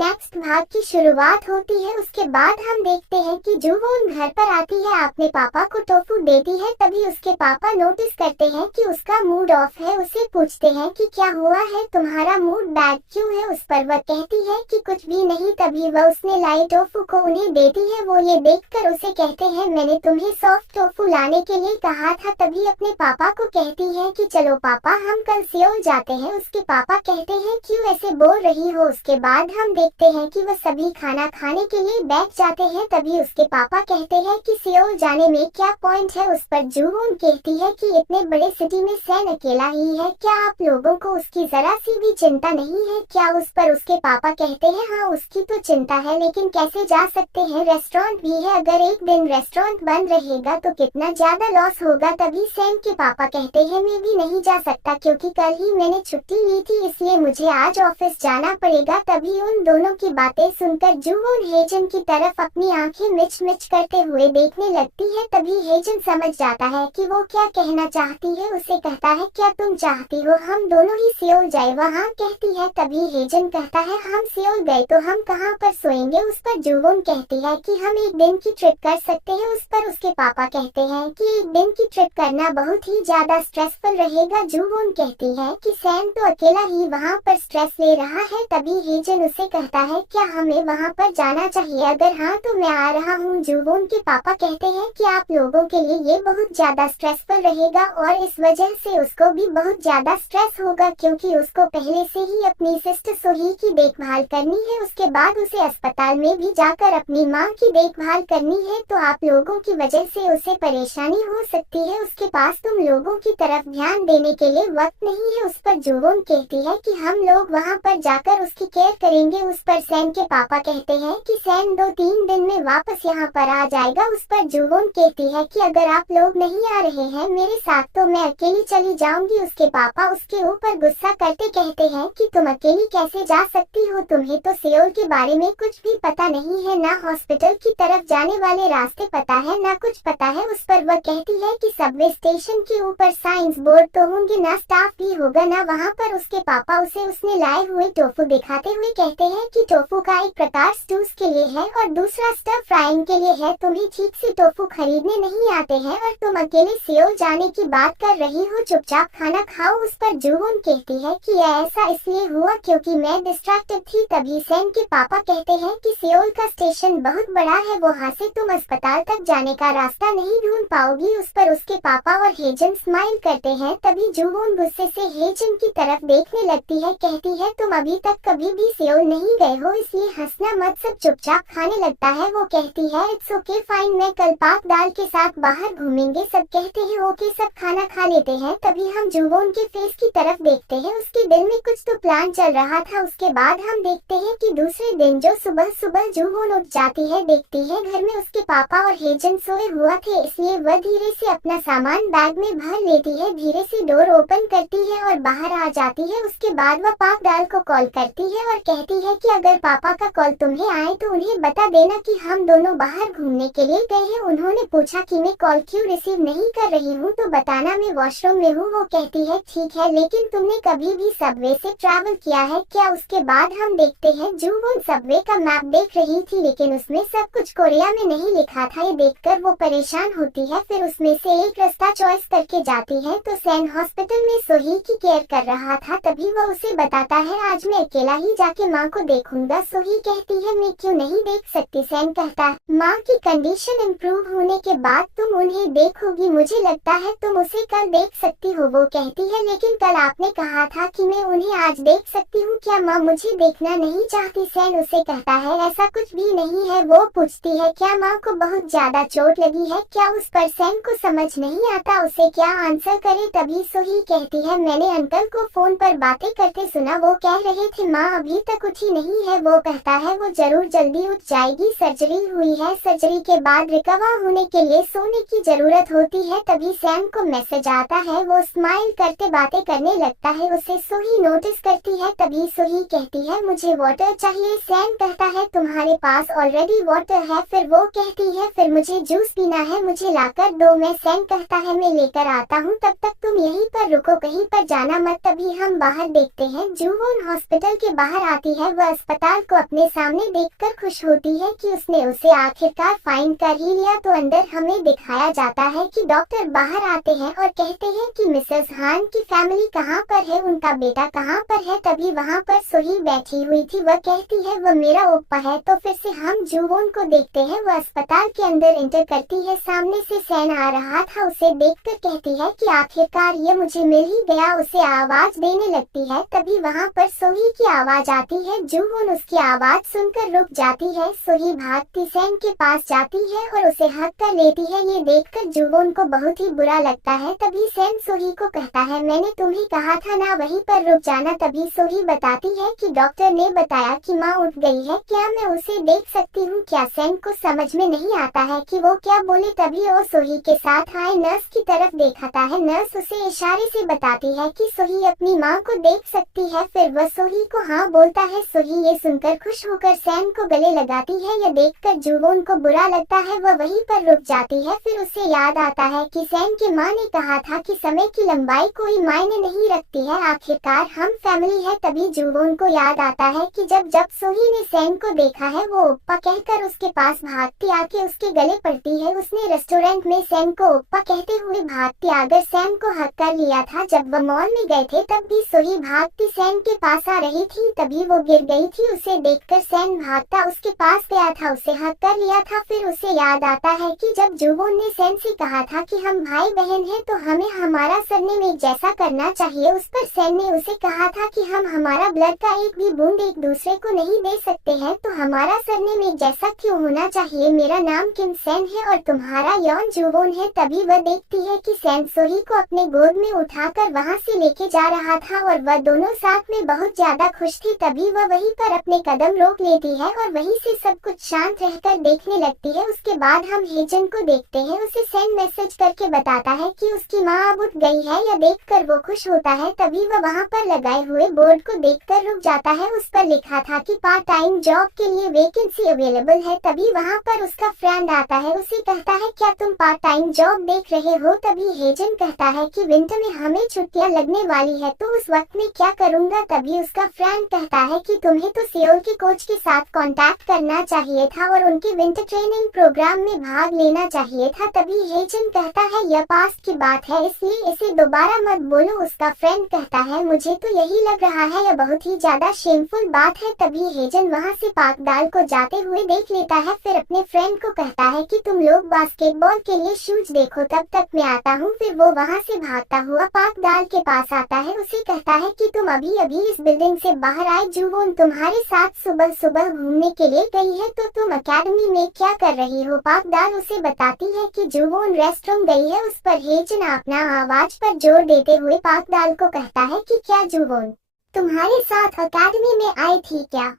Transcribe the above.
Next भाग की शुरुआत होती है। उसके बाद हम देखते हैं कि जूवोन घर पर आती है, अपने पापा को टोफू देती है। तभी उसके पापा नोटिस करते हैं कि उसका मूड ऑफ है। उसे पूछते हैं कि क्या हुआ है, तुम्हारा मूड बैड क्यों है। उस पर वह कहती है कि कुछ भी नहीं। तभी वह उसने लाई टोफू को उन्हें देती है। वो ये देखकर उसे कहते हैं, मैंने तुम्हें सॉफ्ट टोफू लाने के लिए कहा था। तभी अपने पापा को कहती है कि चलो पापा, हम कल सियोल जाते हैं। उसके पापा कहते हैं, क्यों ऐसे बोल रही हो। उसके बाद हम देखते हैं कि वह सभी खाना खाने के लिए बैठ जाते हैं। तभी उसके पापा कहते हैं कि सियोल जाने में क्या पॉइंट है। उस पर जूवोन कहती है कि इतने बड़े सिटी में सैन अकेला ही है, क्या आप लोगों को उसकी जरा सी भी चिंता नहीं है क्या। उस पर उसके पापा कहते हैं, हाँ उसकी तो चिंता है, लेकिन कैसे जा सकते हैं, रेस्टोरेंट भी है। अगर एक दिन रेस्टोरेंट बंद रहेगा तो कितना ज्यादा लॉस होगा। तभी सैम के पापा कहते हैं, मैं भी नहीं जा सकता क्योंकि कल ही मैंने छुट्टी ली थी, इसलिए मुझे आज ऑफिस जाना पड़ेगा। तभी उन दोनों की बातें सुनकर जूवोन हेजन की तरफ अपनी आंखें मिच मिच करते हुए देखने लगती है। तभी हेजन समझ जाता है कि वो क्या कहना चाहती है। उसे कहता है, क्या तुम चाहती हो हम दोनों ही सियोल जाए। वहाँ कहती है। तभी हेजन कहता है, हम सियोल गए तो हम कहाँ पर सोएंगे। उस पर जूवोन कहती है कि हम एक दिन की ट्रिप कर सकते हैं। उस पर उसके पापा कहते हैं कि एक दिन की ट्रिप करना बहुत ही ज्यादा स्ट्रेसफुल रहेगा। जूवोन कहती है कि सैम तो अकेला ही वहाँ पर स्ट्रेस ले रहा है। तभी हेजन उसे कहता है, क्या हमें वहाँ पर जाना चाहिए, अगर हाँ तो मैं आ रहा हूँ। जूवोन के पापा कहते हैं कि आप लोगों के लिए ये बहुत ज्यादा स्ट्रेसफुल रहेगा और इस वजह से उसको भी बहुत ज्यादा स्ट्रेस होगा क्योंकि उसको पहले से ही अपनी सिस्टर सोही की देखभाल करनी है। उसके बाद उसे अस्पताल में भी जाकर अपनी माँ की देखभाल करनी है, तो आप लोगों की वजह से उसे परेशानी हो सकती है। उसके पास तुम लोगों की तरफ ध्यान देने के लिए वक्त नहीं है। उस पर जूवोन कहती है कि हम लोग वहाँ पर जाकर उसकी केयर करेंगे। उस पर सैम के पापा कहते हैं कि सैम 2-3 दिन में वापस यहाँ पर आ जाएगा। उस पर जूवोन कहती है कि अगर आप लोग नहीं आ रहे हैं मेरे साथ तो मैं अकेली चली जाऊंगी। उसके पापा उसके ऊपर गुस्सा करते कहते हैं कि तुम अकेली कैसे जा सकती हो, तुम्हें तो सियोल के बारे में कुछ भी पता नहीं है, ना हॉस्पिटल की तरफ जाने वाले रास्ते पता है, ना कुछ पता है। उस पर वह कहती है कि सबवे स्टेशन के ऊपर साइंस बोर्ड तो होंगे, ना स्टाफ भी होगा, ना वहाँ पर। उसके पापा उसे उसने लाए हुए टोफू दिखाते हुए कहते हैं कि टोफू का एक प्रकार स्टूस के लिए है और दूसरा स्टर फ्राइंग के लिए है। तुम्हें ठीक से टोफू खरीदने नहीं आते हैं और तुम अकेले सियोल जाने की बात कर रही हो, चुपचाप खाना खाओ। उस पर जूवोन कहती है कि ऐसा इसलिए हुआ क्योंकि मैं डिस्ट्रैक्टेड थी। तभी सैम के पापा कहते हैं कि सियोल का स्टेशन बहुत बड़ा है, वहाँ से तुम अस्पताल तक जाने का रास्ता नहीं ढूंढ पाओगी। उस पर उसके पापा और हेजन स्माइल करते हैं। तभी जूवोन गुस्से से हेजन की तरफ देखने लगती है, कहती है तुम अभी तक कभी भी सियोल नहीं गए हो, इसलिए हंसना मत, सब चुपचाप खाने लगता है। वो कहती है, इट्स ओके फाइन, मैं कल पाक दाल के साथ बाहर घूमेंगे। सब कहते हैं ओके, सब खाना खा लेते हैं। तभी हम जूवोन के फेस की तरफ देखते हैं, उसके दिल में कुछ तो प्लान चल रहा था। उसके बाद हम देखते हैं कि दूसरे दिन जो सुबह सुबह जूवोन उठ जाती है, देखती है घर में उसके पापा और हेजन सोए हुआ थे, इसलिए वह धीरे से अपना सामान बैग में भर लेती है, धीरे से डोर ओपन करती है और बाहर आ जाती है। उसके बाद वह पाक दाल को कॉल करती है और कहती है कि अगर पापा का कॉल तुम्हें आए तो उन्हें बता देना कि हम दोनों बाहर घूमने के लिए गए हैं। उन्होंने पूछा कि मैं कॉल क्यों रिसीव नहीं कर रही हूँ तो बताना मैं वॉशरूम में हूँ। वो कहती है ठीक है, लेकिन तुमने कभी भी सबवे से ट्रैवल किया है क्या। उसके बाद हम देखते हैं जूवोन सबवे का मैप देख रही थी, लेकिन उसमें सब कुछ कोरिया में नहीं लिखा था। ये देखकर वो परेशान होती है, फिर उसमें से एक रास्ता चॉइस करके जाती है तो सैन हॉस्पिटल में सोही की केयर कर रहा था। तभी वो उसे बताता है, आज मैं अकेला ही जाके माँ को देखूंगा। सोही कहती है, मैं क्यों नहीं देख सकती। सैन कहता है, माँ की कंडीशन इम्प्रूव होने के बाद तुम उन्हें देखोगी, मुझे लगता है तुम उसे कल देख सकती हो। वो कहती है, लेकिन कल आपने कहा था कि मैं उन्हें आज देख सकती हूँ, क्या माँ मुझे देखना नहीं चाहती। सैन उसे कहता है, ऐसा कुछ भी नहीं है। वो पूछती है, क्या माँ को बहुत ज्यादा चोट लगी है क्या। उस पर सैन को समझ नहीं आता उसे क्या आंसर करे। तभी सोही कहती है, मैंने अंकल को फोन पर बातें करते सुना, वो कह रहे थे माँ अभी तक उठी नहीं है। वो कहता है, वो जरूर जल्दी उठ जाएगी, सर्जरी हुई है, सर्जरी के बाद रिकवर होने के लिए सोने की जरूरत होती है। तभी सैम को मैसेज आता है, वो स्माइल करते बातें करने लगता है, उसे सोही नोटिस करती है। तभी सोही कहती है, मुझे वाटर चाहिए। सैम कहता है, तुम्हारे पास ऑलरेडी वाटर है। फिर वो कहती है, फिर मुझे जूस पीना है, मुझे लाकर दो। मैं सैम कहता है, मैं लेकर आता हूँ, तब तक तुम यहीं पर रुको, कहीं पर जाना मत। तभी हम बाहर देखते हैं जूवोन हॉस्पिटल के बाहर आती है, वह अस्पताल को अपने सामने देखकर खुश होती है कि उसने उसे आखिरकार फाइंड कर ही लिया। तो अंदर हमें दिखाया जाता है कि डॉक्टर बाहर आते हैं और कहते हैं कि मिसेस हान की फैमिली कहाँ पर है, उनका बेटा कहाँ पर है। तभी वहाँ पर सोही बैठी हुई थी, वह कहती है वह मेरा ओप्पा है। तो फिर से हम जुवोन को देखते हैं, वह अस्पताल के अंदर एंटर करती है। सामने से सैन आ रहा था, उसे देखकर कहती है कि आखिरकार ये मुझे मिल ही गया। उसे आवाज देने लगती है, तभी वहाँ पर सोही की आवाज आती है। जुवोन उसकी आवाज सुनकर रुक जाती है। सोही भागती सैन के पास जाती है और उसे हक कर लेती है। ये देखकर जुवोन को बहुत ही बुरा लगता है। तभी सैन सोही को कहता है मैंने तुम्हें कहा था ना वहीं पर रुक जाना। तभी सोही बताती है कि डॉक्टर ने बताया कि माँ उठ गई है, क्या मैं उसे देख सकती हूँ क्या। सैन को समझ में नहीं आता है कि वो क्या बोले। तभी वो सोही के साथ आए नर्स की तरफ देखता है। नर्स उसे इशारे से बताती है कि सोही अपनी माँ को देख सकती है। फिर वह सोही को हाँ बोलता है। सोही ये सुनकर खुश होकर सैन को गले लगाती है। यह देखकर जुवोन को बुरा लगता है, वह वहीं पर रुक जाती है। फिर उसे याद आता है कि सैन की माँ ने कहा था कि समय की लंबाई कोई मायने नहीं रखती है, आखिरकार हम फैमिली है। तभी जुवोन को याद आता है कि जब सोही ने सैन को देखा है, वो ओप्पा कहकर उसके पास भागती आके उसके गले पड़ती है। उसने रेस्टोरेंट में सैन को ओप्पा कहते हुए भागती आकर सैन को हक कर लिया था। जब वह मॉल में गए थे तब भी सोही भागती सैन के पास आ रही थी, तभी वो गिर गई थी। उसे देखकर सैन भागता उसके पास गया था, उसे हक कर लिया था। फिर उसे याद आता है कि जब जुवोन ने सैन से कहा था कि हम भाई बहन हैं तो हमें हमारा सरनेम एक जैसा करना चाहिए। उस पर सैन ने उसे कहा था कि हम हमारा ब्लड का एक भी बूंद एक दूसरे को नहीं दे सकते हैं, तो हमारा सरनेम एक जैसा क्यों होना चाहिए। मेरा नाम किम सैन है और तुम्हारा यौन जुवोन है। तभी वह देखती है कि सैन सोही को अपने गोद में उठाकर वहाँ से लेके जा रहा था और वह दोनों साथ में बहुत ज्यादा खुश थी। तभी वह वहीं पर अपने कदम रोक लेती है और वहीं से सब कुछ शांत रहकर देखने लगती है। उसके बाद हम हेजन को देखते हैं, उसे सैन मैसेज करके बताता है कि उसकी माँ अब उठ गई है। यह देखकर वो खुश होता है। तभी वह वहाँ पर लगाए हुए बोर्ड को देखकर रुक जाता है, उस पर लिखा था कि पार्ट टाइम जॉब के लिए वैकेंसी अवेलेबल है। तभी वहाँ पर उसका फ्रेंड आता है, उसे कहता है क्या तुम पार्ट टाइम जॉब देख रहे हो। तभी हेजन कहता है कि विंटर में हमें छुट्टियाँ लगने वाली है, तो उस वक्त में क्या करूँगा। तभी उसका फ्रेंड कहता है कि तुम्हें तो सियोल के कोच के साथ कांटेक्ट करना चाहिए था और उनके विंटर ट्रेनिंग प्रोग्राम में भाग लेना चाहिए था। तभी हेजन कहता है यह पास्ट की बात है, इसलिए इसे दोबारा मत बोलो। उसका फ्रेंड कहता है मुझे तो यही लग रहा है, यह बहुत ही ज्यादा शेमफुल बात है। तभी हेजन वहाँ से पाकदाल को जाते हुए देख लेता है। फिर अपने फ्रेंड को कहता है कि तुम लोग बास्केटबॉल के लिए शूज देखो, तब तक मैं आता हूँ। फिर वो वहाँ से भागता हुआ पाकदाल के पास आता है, उसे कहता है कि तुम अभी अभी इस बिल्डिंग से बाहर आए, जुवोन तुम्हारे साथ सुबह सुबह घूमने के लिए गई है, तो तुम अकेडमी में क्या कर रही हो। पाकदाल उसे बताती है कि जुवोन रेस्टरूम गई है। उस पर हेजन अपना आवाज पर जोर देते हुए पाकदाल को कहता है कि क्या जुवोन तुम्हारे साथ अकेडमी में आई थी क्या।